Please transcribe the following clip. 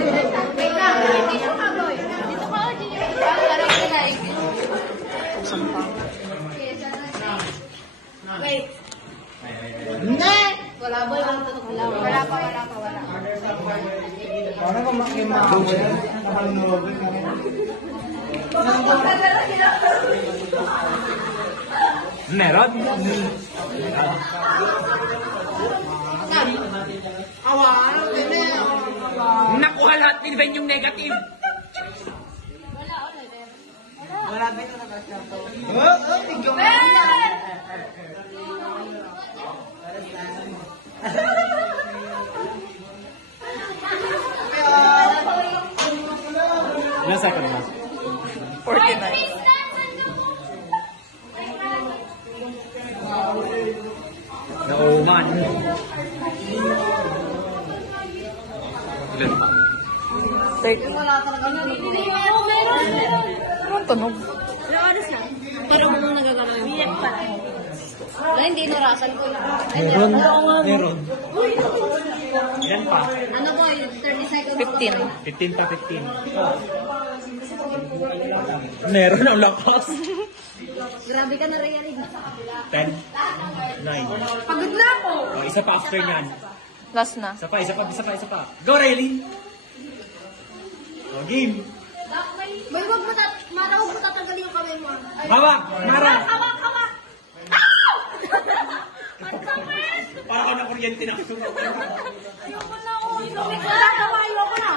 Wait lang. Dito ka, boy. Dito ka, wait. Hindi! Wala, boy. Wala pa. Parang kung makimakaw yan. Nakalubi ka rin. Meron? Awan! Nakuha lahat ni Ben yung negative. Wala ba yung nakasyato? Tigyo mo. Ilang second na? 49. Nauman. Ilan pa? 30. Wala talaga na. Meron. Anong tunog? Ilang oras na? Parang anong nagagano yung biyak pa. Wala, hindi narasan ko. Meron. Meron. Ilan pa? Ano po, 30 seconds. 15 pa 15. Meron ang lakas. Grabe ka na rin yan. 10, 9. Pagod na ako. Oh, isa pa after nyan. Last na. Isa pa. Go, Riley! Oh, game. Boy, huwag mo tatanggalin yung kamay mo. Hawak! Mara! Hawak! Ang sakit! Para ka na kuryente na kasunog. Ayoko na. Ayoko na.